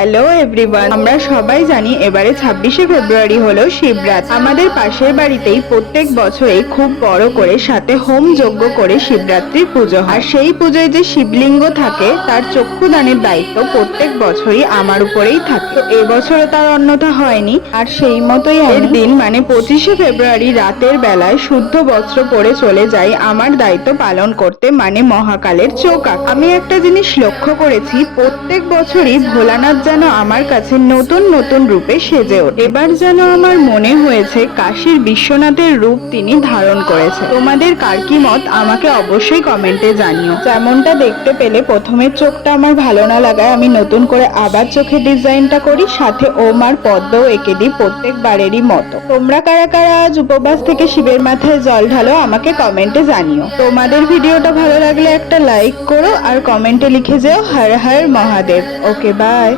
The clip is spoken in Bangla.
হ্যালো এভরিওয়ান, আমরা সবাই জানি এবারে 26শে ফেব্রুয়ারি হলো শিবরাত্রি। আমাদের পাশের বাড়িতেই প্রত্যেক বছরেই খুব বড় করে সাথে হোম যজ্ঞ করে শিবরাত্রির পুজো হয়। আর সেই পুজোয় যে শিবলিঙ্গ থাকে তার চক্ষুদানের দায়িত্ব প্রত্যেক বছরই আমার উপরেই থাকে। তো এবছরও তার অন্যথা হয়নি। আর সেই মতোই এর দিন মানে 25শে ফেব্রুয়ারি রাতের বেলায় শুদ্ধ বস্ত্র পরে চলে যাই আমার দায়িত্ব পালন করতে, মানে মহাকালের চোখ আঁকা। আমি একটা জিনিস লক্ষ্য করেছি, প্রত্যেক বছরই ভোলানাথ যেন আমার কাছে নতুন নতুন রূপে সেজে ওঠে। এবার যেন আমার মনে হয়েছে কাশীর বিশ্বনাথের রূপ তিনি ধারণ করেছে। তোমাদের কার কি মত আমাকে অবশ্যই কমেন্টে জানিও। যেমনটা দেখতে পেলে প্রথমের চোখটা আমার ভালো না লাগায় আমি নতুন করে আবার চোখের ডিজাইনটা করি, সাথে ওম আর পদ্মও এঁকে দিই প্রত্যেকবারেরই মতো। তোমরা কারা কারা আজ উপবাস থেকে শিবের মাথায় জল ঢালো আমাকে কমেন্টে জানিও। তোমাদের ভিডিওটা ভালো লাগলে একটা লাইক করো আর কমেন্টে লিখে যেও হর হর মহাদেব। ওকে, বাই।